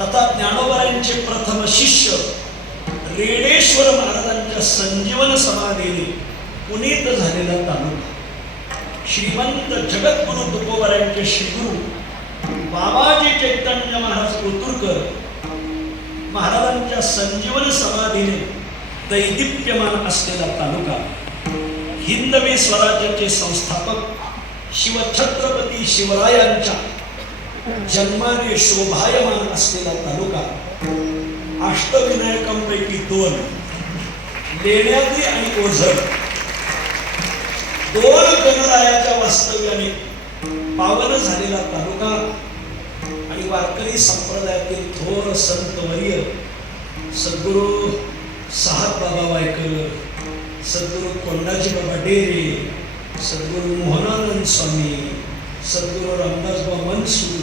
तथा ज्ञानोबारायांचे प्रथम शिष्य रेडेश्वर महाराजांच्या संजीवन समाधीने पुनीत झालेला तालुका, श्रीमंत जगद्गुरु तुकोबारायांचे श्रीगुरु बाबाजी चैतन्य महाराज कोतुरकर महाराजांच्या संजीवन समाधीने दैदिप्यमान असलेला तालुका, हिंदवी स्वराज्याचे संस्थापक शिवछत्रपती शिवरायांच्या जन्माने शोभायमान असलेला तालुका, अष्टविनायकांपैकी 2 लेण्याद्री आणि ओझर 2 गणरायाच्या वास्तव्याने पावन झालेला तालुका आणि वारकरी संप्रदायातील थोर संतवर्य सद्गुरू साहब बाबा वायकर, सद्गुरू कोंडाजी बाबा डेरे, सद्गुरू मोहनानंद स्वामी, सद्गुरू रामदासबा मनसू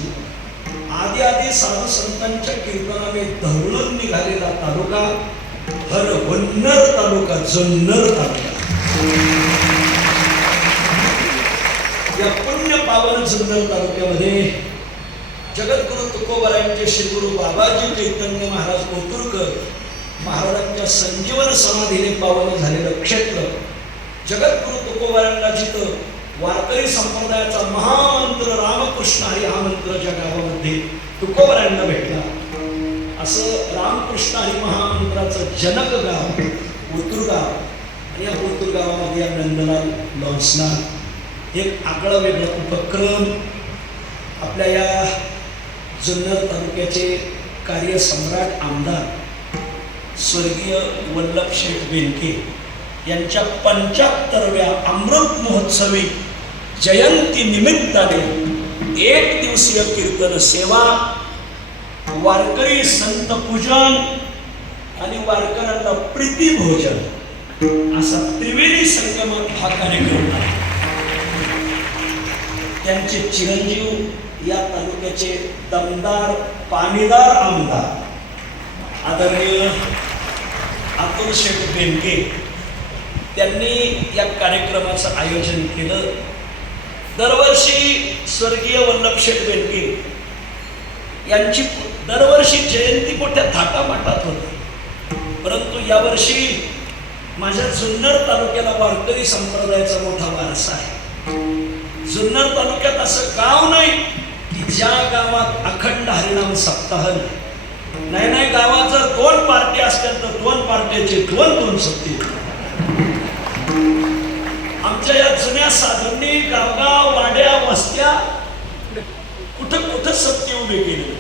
आदी आदी साधू संतांच्या कीर्तनाने धवळून निघालेला तालुका, हरहुन्नर तालुका, जुन्नर तालुका. या पुण्य पावन जुन्नर तालुक्यामध्ये जगद्गुरु तुकोबारायांचे श्रीगुरु बाबाजी चैतन्य महाराज कोतुरकर महाराजांच्या संजीवन समाधीने पावन झालेलं क्षेत्र, जगद्गुरु तुकोबारायांना जिथं वारकरी संप्रदायाचा महामंत्र रामकृष्ण हरी हा मंत्र ज्या गावामध्ये तुकोबारायांना भेटला, असं रामकृष्ण हरी महामंत्राचं जनक गाव कोतुर गाव. आणि या कोतुर गावामध्ये या नंदलाल लॉन्सला एक आगळा वेगळा उपक्रम आपल्या या जुन्नर तालुक्याचे कार्यसम्राट आमदार स्वर्गीय वल्लभ शेठ बेनके यांच्या 75व्या अमृत महोत्सवी जयंती निमित्ताने 1 दिवसीय कीर्तन सेवा, वारकरी संत पूजन आणि वारकऱ्यांना प्रीती भोजन असा त्रिवेणी संगम हा कार्यक्रम आहे. त्यांचे चिरंजीव या तालुक्याचे दमदार पाणीदार आमदार आदरणीय अतुल शेठ बेनके त्यांनी या कार्यक्रमाचं आयोजन केलं. दरवर्षी स्वर्गीय वल्लभ शेठ बेनके यांची दरवर्षी जयंती मोठ्या थाटामाटात होती, परंतु यावर्षी माझ्या जुन्नर तालुक्याला वारकरी संप्रदायाचा मोठा वारसा आहे. जुन्नर तालुक्यात असं गाव नाही की ज्या गावात अखंड हरिनाम सप्ताह नाही. गावात जर 2 पार्ट्या असतील तर 2 पार्ट्याचे 2 सप्ते. आमच्या या जुन्या साधूंनी गावगाव वाड्या वस्त्या कुठं कुठं सत्य उभे केले.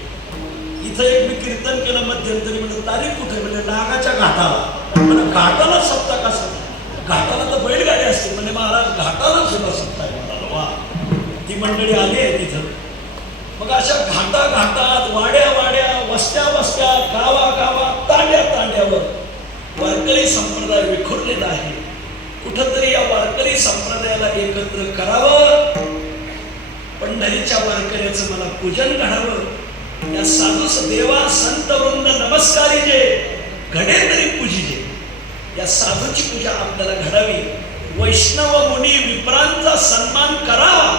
इथं एक मी कीर्तन केलं मध्यंतरी, म्हणजे तारीख कुठे, म्हणजे नागाच्या घाटाला. म्हणजे घाटाला सप्ता कसा, घाटाला तर बैलगाडी असते, म्हणजे महाराज घाटाला सुद्धा सप्ता आहे. वा, ती मंडळी आली आहे तिथं. मग अशा घाटात वाड्या वस्त्या गावागावात तांड्यावर वारकरी संप्रदाय विखुरलेला आहे. कुठंतरी या वारकरी संप्रदायाला एकत्र करावं, पंढरीच्या वारकऱ्याचं मला पूजन घडावं. या साधू देवा संत वृंद नमस्कारी जे घडे तरी पूजिजे, या साधूची पूजा आपल्याला घडावी. वैष्णव मुनी विप्रांचा सन्मान करावा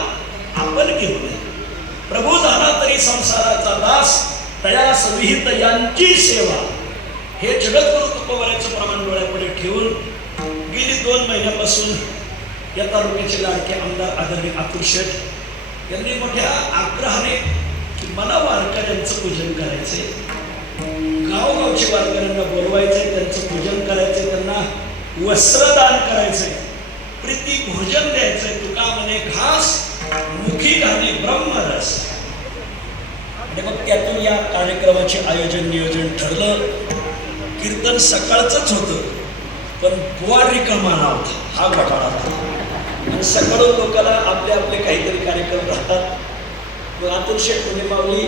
आपण घेऊन. प्रभू झाला तरी संसाराचा दास, तयास विहित यांची सेवा, हे जगद्गुरु तुकोबारायांचं प्रमाण डोळ्यापुढे ठेवून गेली 2 महिन्यापासून या तालुक्याचे लाडके आमदार आदरणीय अतुल शेठ यांनी मोठ्या आग्रहाने की मला वारकऱ्यांचं पूजन करायचंय, गावगावचे वारकऱ्यांना बोलवायचंय, त्यांचं पूजन करायचंय, त्यांना वस्त्रदान करायचंय, प्रीती भोजन द्यायचंय. तुका म्हणे घास मुखी घाले ब्रह्मरस. आणि मग त्यातून या कार्यक्रमाचे नियोजन ठरलं. कीर्तन सकाळचंच होतं, पण बुवा रिकामा होता, हा घोटाळा होता. सकाळून लोकांना आपले काहीतरी कार्यक्रम राहतात. मग अतुल शेठ म्हणे माऊली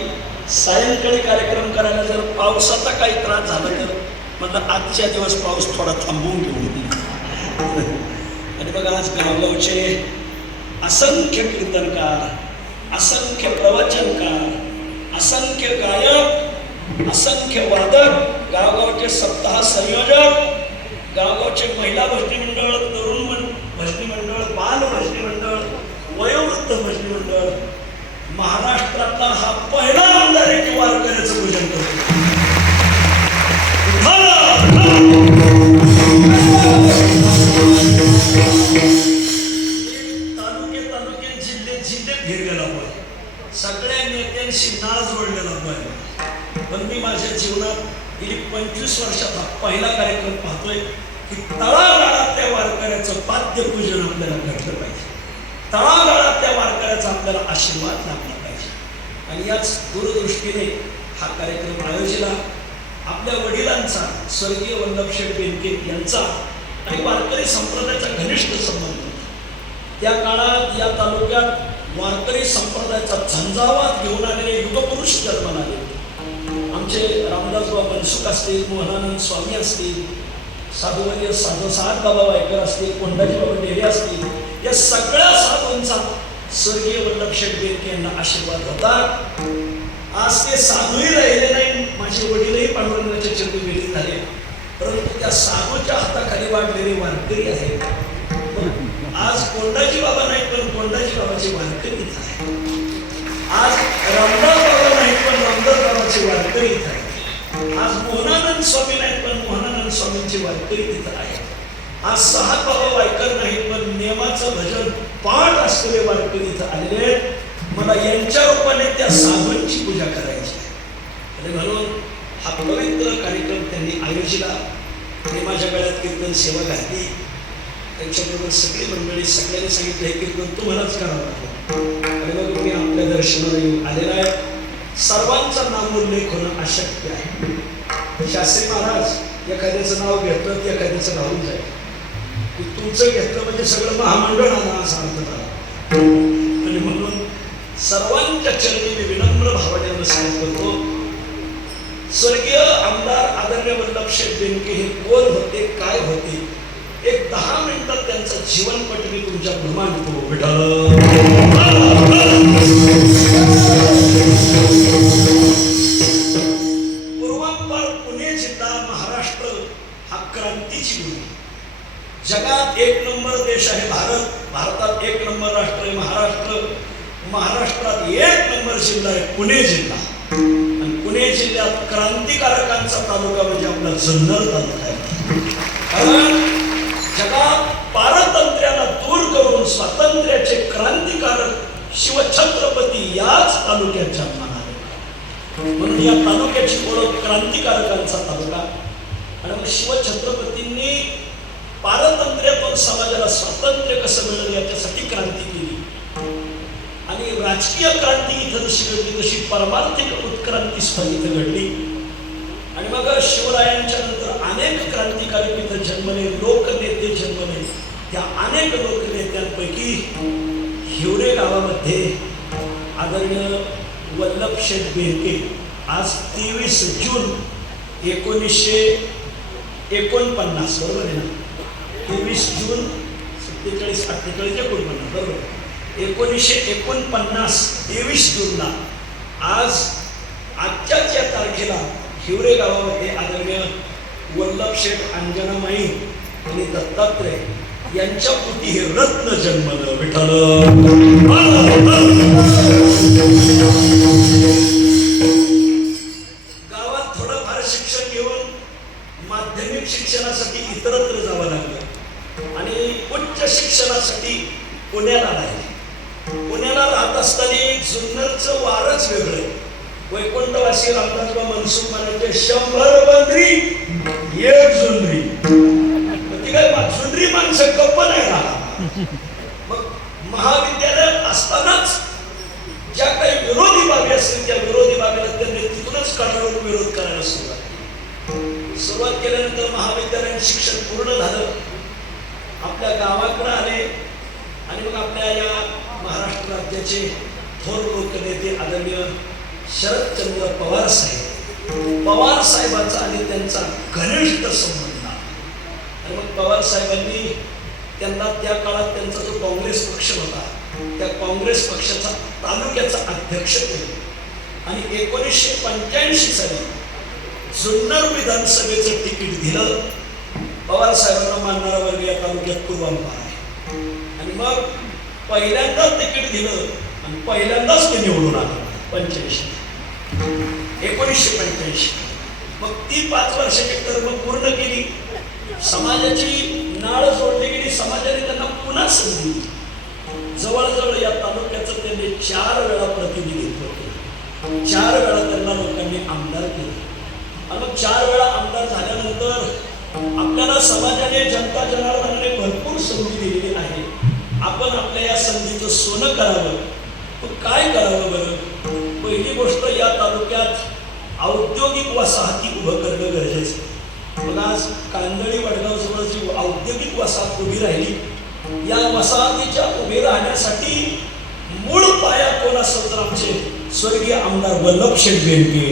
सायंकाळी कार्यक्रम करायला जर पावसाचा काही त्रास झाला तर म्हणलं आजच्या दिवस पाऊस थोडा थांबवून घेऊ. आणि बघा आज गावगावचे असंख्य कीर्तनकार, असंख्य प्रवचनकार, असंख्य गायक, असंख्य वादक, गावगावचे सप्ताह संयोजक, गावगावचे महिला भजनी मंडळ, तरुण भजनी मंडळ, बाल भजनी मंडळ, वयोवृद्ध भजनी मंडळ, महाराष्ट्रातला हा पहिला आमदार आहे की वारकऱ्याचं पूजन करतो. पण मी माझ्या जीवनात गेली 25 वर्षात हा पहिला कार्यक्रम पाहतोय की तळागाळातल्या वारकऱ्याचं पाद्यपूजन आपल्याला घडलं पाहिजे, तळागाळातल्या वारकऱ्याचा आपल्याला आशीर्वाद लाभला पाहिजे. आणि याच दूरदृष्टीने हा कार्यक्रम आयोजिला. आपल्या वडिलांचा स्वर्गीय वल्लभशेठ बेनके यांचा आणि वारकरी संप्रदायाचा घनिष्ठ संबंध होता. त्या काळात या तालुक्यात वारकरी संप्रदायाचा झंझावात घेऊन आलेले युगपुरुष जन्माला आले. आमचे रामदासबाबा मनसुख असतील, मोहनानंद स्वामी असतील, साधुवर्य साधू बाबा वायकर असतील, कोंडाजी बाबा डेरे असतील, या सगळ्या साधूंचा स्वर्गीय वल्लभशेठ बेनके यांना आशीर्वाद होता. आज ते साधूही राहिले नाही, माझे वडीलही पांडुरंगाच्या चरणी विलीन झाले, परंतु त्या साधूच्या हाताखाली वाढलेले वारकरी आहेत. आज कोंडाजी बाबा नाही पण कोंडाजी बाबाचे वारकरी आहे. आज रामदास बाबा नाही पण रामदास बाबाचे वारकरी आहे. आज मोहनानंद स्वामी नाही पण मोहनानंद स्वामींचे वारकरी तिथं आहे. आज सहात बाबा वायकर नाही पण नियमाचं भजन पाठ असलेले वारकरी इथं आलेले आहेत. मला यांच्या रूपाने त्या साधूंची पूजा करायची आहे आणि म्हणून हा पवित्र कार्यक्रम त्यांनी आयोजिला. आणि माझ्या गळ्यात कीर्तन सेवा घातली. त्यांच्याबरोबर सगळी मंडळी, सगळ्यांनी सांगितलं हे कीर्तन तुम्हालाच करावं लागेल. आणि मग मी आपल्या दर्शनाला येऊन आलेला आहे. सर्वांचा नामोल्लेख होणं अशक्य आहे. शास्त्री महाराज एखाद्याचं नाव घेतलं की एखाद्याचं राहून जाईल. तुमचं घेतलं म्हणजे सगळं महामंडळ आला असा अर्थ झाला. आणि म्हणून सर्वांच्या चरणी मी विनम्र भावाने नमस्कार करतो. स्वर्गीय आमदार आदरणीय वल्लभशेठ बेनके हे कोण होते, काय होते, एक 10 मिनिटात त्यांचं जीवनपट मी तुमच्या पुढे मांडतो. पूर्वांपार पुणे जिल्हा महाराष्ट्र हा क्रांतीची भूमी. जगात 1 नंबर देश आहे भारत, भारतात 1 नंबर राष्ट्र आहे महाराष्ट्र, महाराष्ट्रात 1 नंबर जिल्हा आहे पुणे जिल्हा. आणि पुणे जिल्ह्यात क्रांतिकारकांचा तालुका म्हणजे आपला जुन्नर तालुका आहे. कारण जगात पारतंत्र्याला दूर करून स्वातंत्र्याचे क्रांतिकारक शिवछत्रपती याच तालुक्यात जन्माला आले. म्हणून या तालुक्याची ओळख क्रांतिकारकांचा तालुका. आणि मग शिवछत्रपतींनी पारतंत्र्यातून समाजाला स्वातंत्र्य कसं मिळेल याच्यासाठी क्रांती केली. आणि राजकीय क्रांती इथं जशी घडली तशी परमार्थिक उत्क्रांती सुद्धा इथं घडली. आणि मग शिवरायांच्या नंतर अनेक क्रांतिकारक इथं जन्मले, लोकनेते जन्मले. त्या अनेक लोकनेत्यांपैकी हिवरे गावामध्ये आदरणीय वल्लभशेठ बेनके आज 23 जून 1949 बरोबर आहे ना, 23 जून 47 48 49 बरोबर, 1949 23 जूनला आजच्याच या तारखेला हिवरे गावामध्ये आदरणीय वल्लभशेठ अंजनामाई आणि दत्तात्रय यांच्या पोटी हे रत्न जन्मलं. विठ्ठल गावात थोडंफार शिक्षण घेऊन माध्यमिक शिक्षणासाठी इतरत्र जावं लागलं आणि उच्च शिक्षणासाठी पुण्याला राहिले. पुण्याला राहत असताना जुन्नरचं वारच वेगळं. वैकुंठवासी रामदासबा मनसुख म्हणायचे 100 बंदरी 1 जुनरी. ती काय जुनरी माणसं गप्प नाही राहणार. मग महाविद्यालयात असतानाच ज्या काही विरोधी बाबी असतील त्या विरोधी बाबीला त्यांनी तिथूनच कडाडून विरोध करायला सुरुवात केल्यानंतर महाविद्यालयात शिक्षण पूर्ण झालं. आपल्या गावाकडे आले आणि मग आपल्या या महाराष्ट्र राज्याचे थोर लोकनेते आदरणीय शरदचंद्र पवार साहेबांचा आणि त्यांचा घनिष्ठ संबंध. आणि मग पवार साहेबांनी त्यांना त्या काळात त्यांचा जो काँग्रेस पक्ष होता त्या काँग्रेस पक्षाचा तालुक्याचा अध्यक्ष केलं आणि 1985 साली जुन्नर विधानसभेचं तिकीट दिलं. पवार साहेबांना मानणारा वर्ग या तालुक्यात पूर्वांपार आहे. आणि मग पहिल्यांदा तिकीट दिलं आणि पहिल्यांदाच ते निवडून आलं 1985. मग ती 5 वर्षाची टर्म पूर्ण केली. समाजाची नाळ जोडली गेली. समाजाने त्यांना पुन्हा संधी दिली. जवळजवळ या तालुक्याचं त्यांनी 4 वेळा प्रतिनिधित्व केलं. 4 वेळा त्यांना लोकांनी आमदार केलं. जनार्दनाने भरपूर संधी दिलेली आहे. आपण आपल्या या संधीचं सोनं करावं. पण काय करावं बरं? पहिली गोष्ट, या तालुक्यात औद्योगिक वसाहती उभं करणं गरजेचं. मग आज कांदळी वडगाव जवळची औद्योगिक वसाहत उभी राहिली. या वसाहतीच्या उभी राहण्यासाठी मूळ पाया कोण असेल तर आमचे स्वर्गीय आमदार वल्लभ शेठ बेनके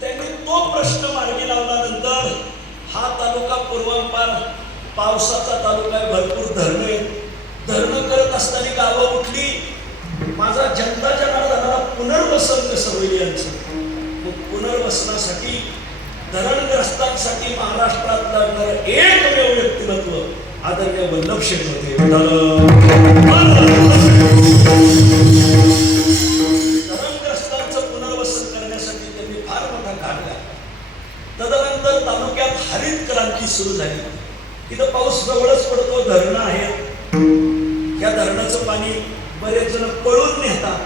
त्यांनी तो प्रश्न मार्गी लावल्यानंतर हा तालुका पूर्वांपार पावसाचा तालुका आहे. भरपूर धरणं करत असताना गावं उठली. माझा जनता जनार्दनाला पुनर्वसन कसं होईल यांचं. मग पुनर्वसनासाठी धरणग्रस्तांसाठी महाराष्ट्रात लढणारं एकमेव व्यक्तिमत्व आदरणीय वल्लभ शेठ होते. धरणग्रस्तांचं पुनर्वसन करण्यासाठी त्यांनी फार मोठा घाट घातला. तदनंतर तालुक्यात हरित क्रांती सुरू झाली. तिथं पाऊस जवळच पडतो, धरणं आहेत. या धरणाचं पाणी बरेच जण पळून नेतात.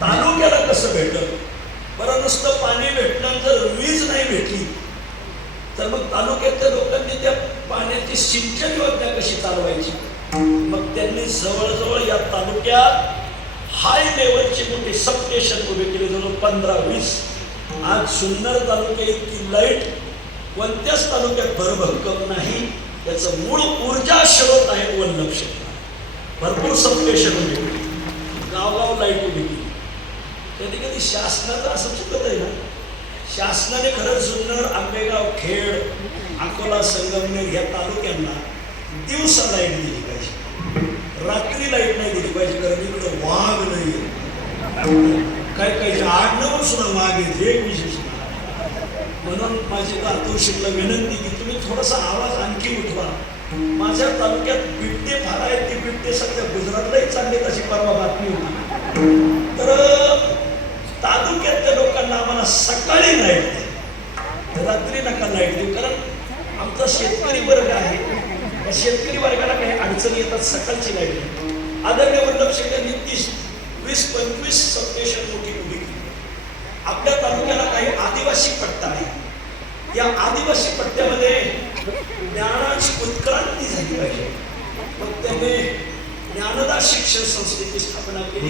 तालुक्याला कसं भेटलं? बरं, नुसतं पाणी भेटलं, जर वीज नाही भेटली तर मग तालुक्यातल्या लोकांनी त्या पाण्याची सिंचन योजना कशी चालवायची? मग त्यांनी जवळजवळ या तालुक्यात हाय लेवलचे मोठे सबस्टेशन उभे केले, जवळ 15-20. आज जुन्नर तालुक्यात इतकी लाईट कोणत्याच तालुक्यात भरभक्कम नाही. त्याचं मूळ ऊर्जा स्रोत आहे वल्लभ शेठ. भरपूर सबस्टेशन उभे केले, गावगाव लाईट उभी केली. कधी कधी शासनाचं असं चुकत आहे ना. शासनाने खरंच जुन्नर, आंबेगाव, खेड, अकोला, संगमनेर या तालुक्यांना दिवसा लाईट दिली पाहिजे, रात्री लाईट नाही दिली पाहिजे. कारण इकडं वाघ नाही, काही आडनावर सुद्धा वाघ आहेत, एक विशेष. म्हणून माझी कातुरशीला विनंती की तुम्ही थोडासा आवाज आणखी उठवा. माझ्या तालुक्यात बिबटे फार आहेत. ते बिबटे सध्या गुजरातलाही चालले, तशी परवा बातमी होती. तर तालुक्यातल्या लोकांना आम्हाला सकाळी लाईट द्या, रात्री नका लाईट देऊ. कारण आमचा शेतकरी वर्ग आहे. या शेतकरी वर्गाला काही अडचणी येतात, सकाळची लाईट द्या. आदरणीय वल्लभ शेठ यांनी 20-25 सबस्टेशन मोठी उभी केली. आपल्या तालुक्याला काही आदिवासी पट्टा आहे. या आदिवासी पट्ट्यामध्ये ज्ञानाची उत्क्रांती झाली पाहिजे. मग त्याने ज्ञानदा शिक्षण संस्थेची स्थापना केली.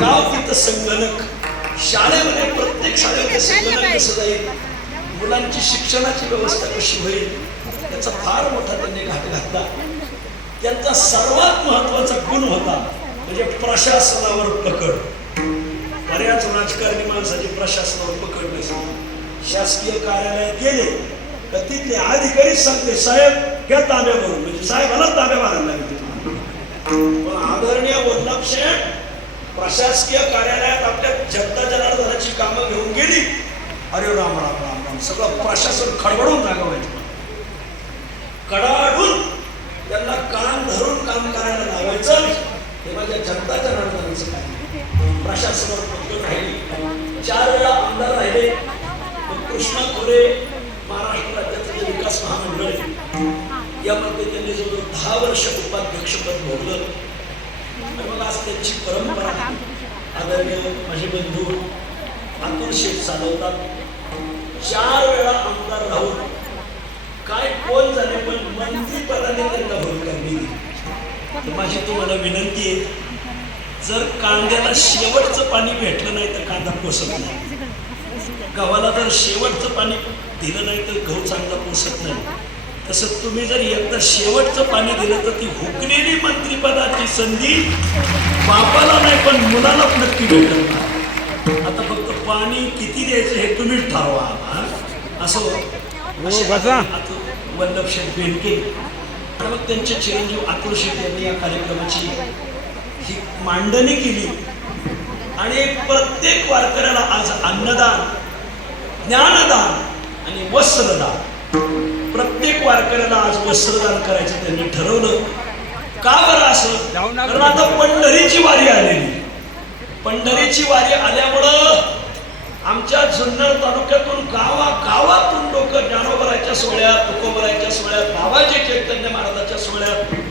गाव तिथं संगणक, शाळेमध्ये प्रत्येक शाळेमध्ये संगणक कसं जाईल, मुलांची शिक्षणाची व्यवस्था कशी होईल, त्याचा फार मोठा त्यांनी घाट घातला. त्यांचा सर्वात महत्वाचा गुण होता म्हणजे प्रशासनावर पकड. बऱ्याच राजकारणी माणसाची प्रशासनावर पकड नसते. शासकीय कार्यालयात गेले तर तिथले अधिकारी सांगते, साहेब घ्या ताब्यावरून, म्हणजे साहेबाला ताब्या मारायला लागते. पण आदरणीय वल्लभ शेठ प्रशासकीय कार्यालयात आपल्या जनता जनार्दनाची कामं घेऊन गेली. अरे राम राम राम राम, सगळं प्रशासन खडबडून जागा व्हायचं. कडाडून त्यांना कान धरून काम करायला लावायचं. हे माझ्या जनता जनार्दनाचं काम. प्रशासनावर पकड राहिली. 4 वेळा आमदार राहिले. कृष्णा खोरे महाराष्ट्र राज्याचं जे विकास महामंडळ आहे यामध्ये त्यांनी जवळ 10 वर्ष उपाध्यक्षपद भोगलं. आणि मग आज त्यांची परंपरा आदरणीय माझे बंधू अतुल शेठ चालवतात. 4 वेळा आमदार राहून काय कोण झाले, पण मंत्रीपदाने त्यांना भूमिका दिली. माझी तुम्हाला विनंती आहे, जर कांद्याला शेवटचं पाणी भेटलं नाही तर कांदा पोसत नाही. गव्हाला जर शेवटचं पाणी दिलं नाही तर गहू चांगला पोसत नाही. तसं तुम्ही जर एकदा शेवटचं पाणी दिलं तर ती हुकलेली मंत्रिपदाची संधी बापाला नाही पण मुलाला नक्की भेटत नाही. आता फक्त पाणी किती द्यायचं हे तुम्हीच ठरवा. असं वल्लभ शेठ बेनके आणि मग त्यांचे चिरंजीव अतुल शेठ यांनी या कार्यक्रमाची ही मांडणी केली. आणि प्रत्येक वारकऱ्याला आज अन्नदान, ज्ञानदान आणि वस्त्रदान, प्रत्येक वारकऱ्याला आज वस्त्रदान करायचं त्यांनी ठरवलं. का बरं असं? कारण आता पंढरीची वारी आलेली. पंढरीची वारी आल्यामुळं आमच्या जुन्नर तालुक्यातून गावागावातून लोक ज्ञानोबराच्या सोहळ्यात, तुकोबराच्या सोहळ्यात, बाबाजी चैतन्य महाराजाच्या सोहळ्यात